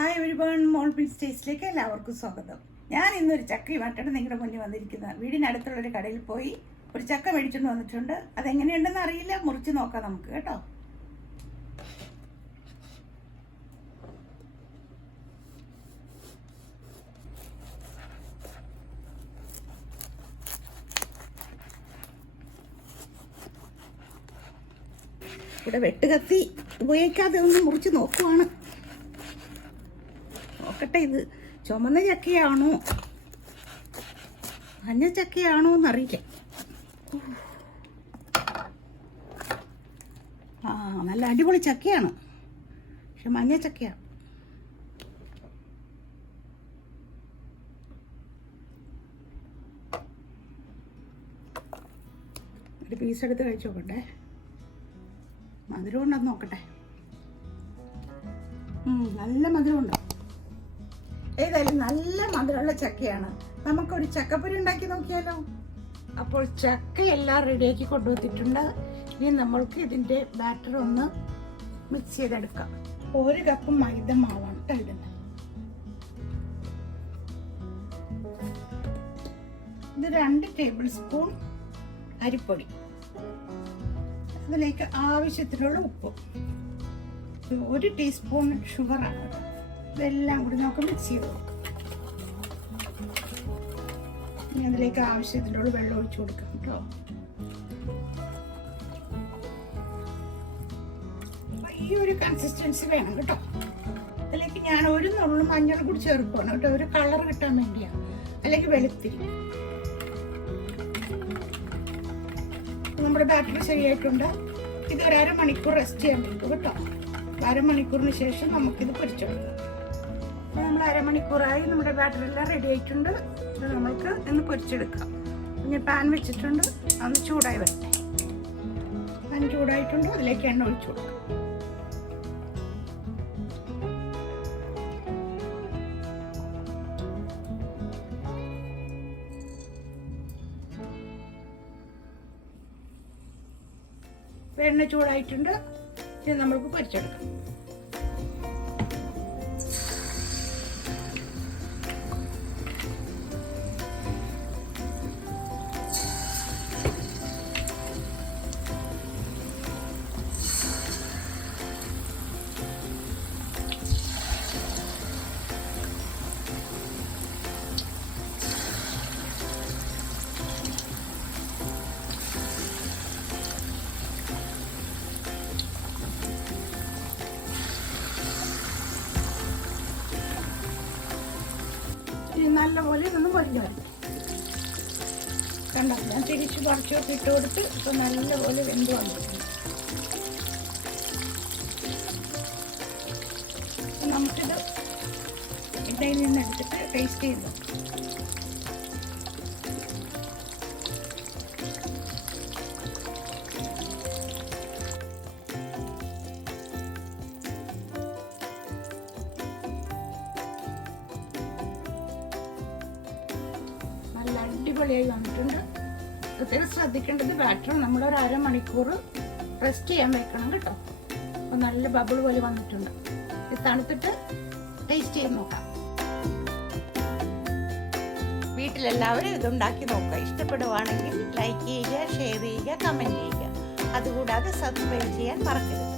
Hi everyone, മോൾ beach ടേസ്റ്റിലേക്ക് എല്ലാവർക്കും സ്വാഗതം. ഞാൻ ഇന്നൊരു ചക്കയുമായിട്ടാണ് നിങ്ങളുടെ മുന്നിൽ വന്നിരിക്കുന്നത്. വീടിനടുത്തുള്ളൊരു കടയിൽ പോയി ഒരു ചക്ക മേടിച്ചുകൊണ്ട് വന്നിട്ടുണ്ട്. അതെങ്ങനെയുണ്ടെന്ന് അറിയില്ല, മുറിച്ച് നോക്കാം നമുക്ക് കേട്ടോ. ഇവിടെ വെട്ടുകത്തി ഉപയോഗിക്കാതെ ഒന്ന് മുറിച്ച് നോക്കുവാണ്. നോക്കട്ടെ, ഇത് ചുമന്ന ചക്കയാണോ മഞ്ഞ ചക്കയാണോ എന്നറിയില്ല. നല്ല അടിപൊളി ചക്കയാണ്, പക്ഷെ മഞ്ഞ ചക്കയാണ്. ഒരു പീസ് എടുത്ത് കഴിച്ചു നോക്കട്ടെ, മധുരം ഉണ്ടെന്ന് നോക്കട്ടെ. നല്ല മധുരമുണ്ട്. ഏതായാലും നല്ല മധുരമുള്ള ചക്കയാണ്. നമുക്കൊരു ചക്കപ്പൊരി ഉണ്ടാക്കി നോക്കിയാലോ. അപ്പോൾ ചക്ക എല്ലാം റെഡിയാക്കി കൊണ്ടുവന്നിട്ടുണ്ട്. ഇനി നമ്മൾക്ക് ഇതിൻ്റെ ബാറ്റർ ഒന്ന് മിക്സ് ചെയ്തെടുക്കാം. 1 കപ്പ് മൈദ മാവാണ് ഇടുന്നത്. ഇത് 2 ടേബിൾ സ്പൂൺ അരിപ്പൊടി, അതിലേക്ക് ആവശ്യത്തിനുള്ള ഉപ്പ്, 1 ടീസ്പൂൺ ഷുഗറാണ്. ഇതെല്ലാം കൂടി നമുക്ക് മിക്സ് ചെയ്ത് കൊടുക്കാം. ഇനി അതിലേക്ക് ആവശ്യത്തിനുള്ള വെള്ളം ഒഴിച്ചു കൊടുക്കാം കേട്ടോ. ഈ ഒരു കൺസിസ്റ്റൻസി വേണം കേട്ടോ. അതിലേക്ക് ഞാൻ 1 നുള്ളു മഞ്ഞൾ കൂടി ചേർക്കുകയാണ് കേട്ടോ, ഒരു കളർ കിട്ടാൻ വേണ്ടിയാണ്, അല്ലെങ്കിൽ വെളുത്തിരി. നമ്മുടെ ബാറ്ററി ശരിയായിട്ടുണ്ട്. ഇത് ഒരു 1/2 മണിക്കൂർ റെസ്റ്റ് ചെയ്യാൻ പറ്റും കേട്ടോ. 1/2 മണിക്കൂറിന് ശേഷം നമുക്കിത് പൊരിച്ചെടുക്കാം. നമ്മൾ 1/2 മണിക്കൂറായി, നമ്മുടെ ബാറ്ററി എല്ലാം റെഡി ആയിട്ടുണ്ട്. ഇത് നമ്മൾക്ക് ഇന്ന് പൊരിച്ചെടുക്കാം. ഞാൻ പാൻ വെച്ചിട്ടുണ്ട്, അത് ചൂടായി വരട്ടെ. പാൻ ചൂടായിട്ടുണ്ട്, അതിലേക്ക് എണ്ണ ഒഴിച്ചു കൊടുക്കാം. എണ്ണ ചൂടായിട്ടുണ്ട്, ഇത് നമ്മൾക്ക് പൊരിച്ചെടുക്കാം. നല്ലപോലെ ഒന്ന് പൊരിഞ്ഞു വരും. കണ്ടോ, ഞാൻ തിരിച്ച് കുറച്ചൊക്കെ ഇട്ട് കൊടുത്ത് ഇപ്പം നല്ലപോലെ വെന്ത് വന്നിട്ടുണ്ട്. നമുക്കിത് ഇടയിൽ നിന്ന് എടുത്തിട്ട് ടേസ്റ്റ് ചെയ്ത് നോക്കാം. നല്ല അടിപൊളിയായി വന്നിട്ടുണ്ട്. പ്രത്യേകം ശ്രദ്ധിക്കേണ്ടത്, ബാറ്റർ നമ്മൾ ഒരു 1/2 മണിക്കൂർ റെസ്റ്റ് ചെയ്യാൻ വെക്കണം കേട്ടോ. അപ്പോൾ നല്ല ബബിൾ പോലെ വന്നിട്ടുണ്ട്. ഇത് തണുത്തിട്ട് ടേസ്റ്റ് ചെയ്ത് നോക്കാം. വീട്ടിലെല്ലാവരും ഇതുണ്ടാക്കി നോക്കുക. ഇഷ്ടപ്പെടുവാണെങ്കിൽ ലൈക്ക് ചെയ്യുക, ഷെയർ ചെയ്യുക, കമൻറ്റ് ചെയ്യുക. അതുകൂടാതെ സബ്സ്ക്രൈബ് ചെയ്യാൻ മറക്കരുത്.